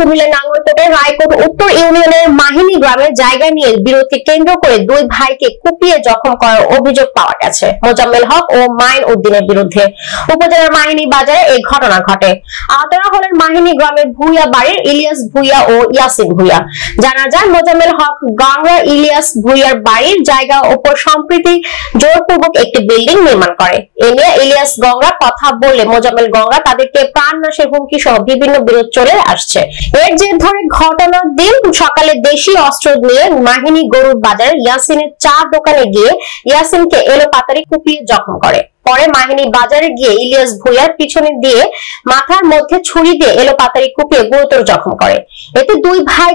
কুমিল্লা নাঙ্গলকোটের রায়কোট উত্তর ইউনিয়নের মাহিনী গ্রামের জায়গা নিয়ে বিরোধকে কেন্দ্র করে দুই ভাইকে কুপিয়ে জখম করার অভিযোগ পাওয়া গেছে মোজাম্মেল হক ও মাইন উদ্দিনের বিরুদ্ধে। উপজেলার মাহিনী বাজারে এই ঘটনা ঘটে। আহতরা হলেন মাহিনী গ্রামের ভুইয়া বাড়ির ইলিয়াস ভুইয়া ও ইয়াসিন ভুইয়া। জানা যায় মোজাম্মেল হক গাংরা ইলিয়াস ভুইয়ার বাড়ির জায়গা উপর সম্প্রতি জোরপূর্বক একটি বিল্ডিং নির্মাণ করে। এ নিয়ে ইলিয়াস গংরা কথা বললে মোজাম্মেল গংরা তাদেরকে প্রাণনাশের হুমকি সহ বিভিন্ন বিরোধ চলে আসছে। এর জের ধরে ঘটনার দিন সকালে দেশি অস্ত্র নিয়ে মাহিনী গরুর বাজারে ইয়াসিনের চা দোকানে গিয়ে ইয়াসিনকে এলোপাতাড়ি কুপিয়ে জখম করে। পরে মাহিনী বাজারে গিয়ে ইলিয়াস ভুইয়ার পিছনে দিয়ে মাথার মধ্যে ছুরি দিয়ে এলোপাতাড়ি কুপিয়ে গুরুতর জখম করে। এতে দুই ভাই